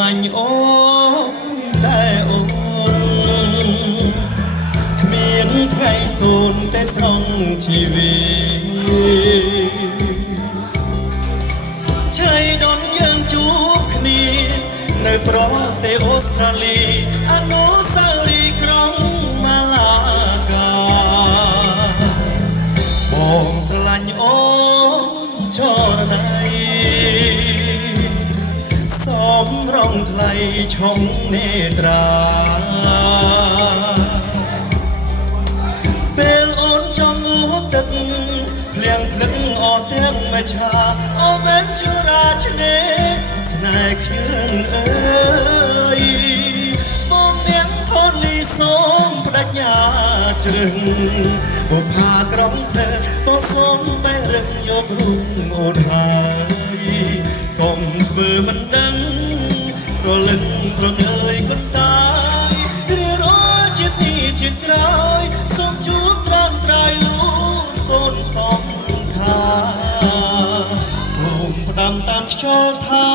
លាញ់អូនតែអូនគ្មានថ្ងៃសូនតែស្រង់ជីវិតឆៃដនយើងជួបគ្នានៅប្រទេសអូស្ត្រាលីអនុស្សាវរីយ៍ក្រុងម៉ាឡាកាបងស្រឡាញ់អូនចរណៃសំរងថ្លៃឆុងនេត្រាពេលអូនចង់ងូតទឹកភ្លៀងភ្លឹងអត់ទាំងមួយឆាអូមែនជួរាឆ្នេរស្នេហ៍ខ្ញុំអើយបងនាងធនលីសូមបដិញ្ញាជ្រឹងបុប្ផាក្រុមเธอបងសូមបែររឹងយករូបអូនហើយកុំធ្វើមិនដឹងរលឹងប្រងើយកូនតាយរៀបរយជាទីជាក្រោយសូមជួបត្រាំត្រៃលូសូនសំខាសូមផ្ដាំតាមខ្យល់ថា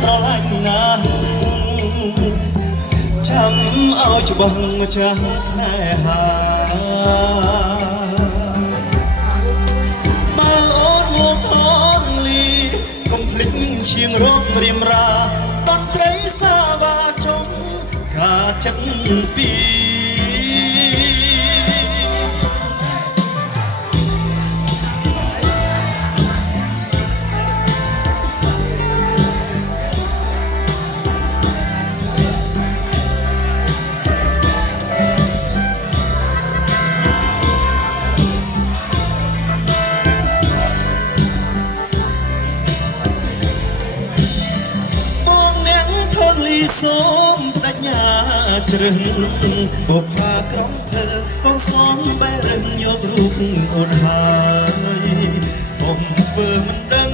ស្រឡាញ់ណាស់ចាំឲ្យច្បាស់ចាំស្នេហាបើអូនមកថនលីកុំភ្លេចឈៀងរករៀមរាតន្ត្រីសាវ៉ាចុងការចិត្តពីសូមបដិញ្ញាជ្រឹងបុប្ផាក្រុមเธอបងសូមបែររឹងយករូបអូនហើយកុំធ្វើមិនដឹង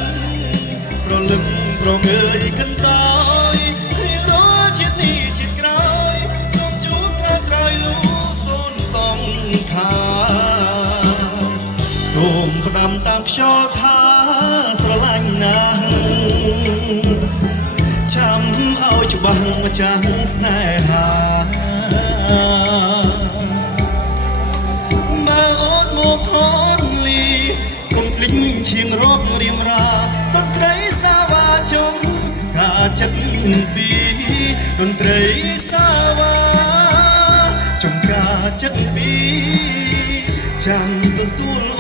ប្រលឹងប្រងើយកន្តើយរៀងរកជាទីជាក្រោយសូមជួបត្រាត្រៃលូសូនសងខាសូមផ្ដាំតាមខ្យល់ថាស្រឡាញ់ណាស់ចាំឲ្យច្បាស់ម្ចាស់ស្នេហាបើអូនមកថនលីកុំភ្លេចឈៀងរករៀមរាតន្ត្រីសាវ៉ាចុងការចិត្តពីតន្ត្រីសាវ៉ាចុងការចិត្តពីចាំទទួល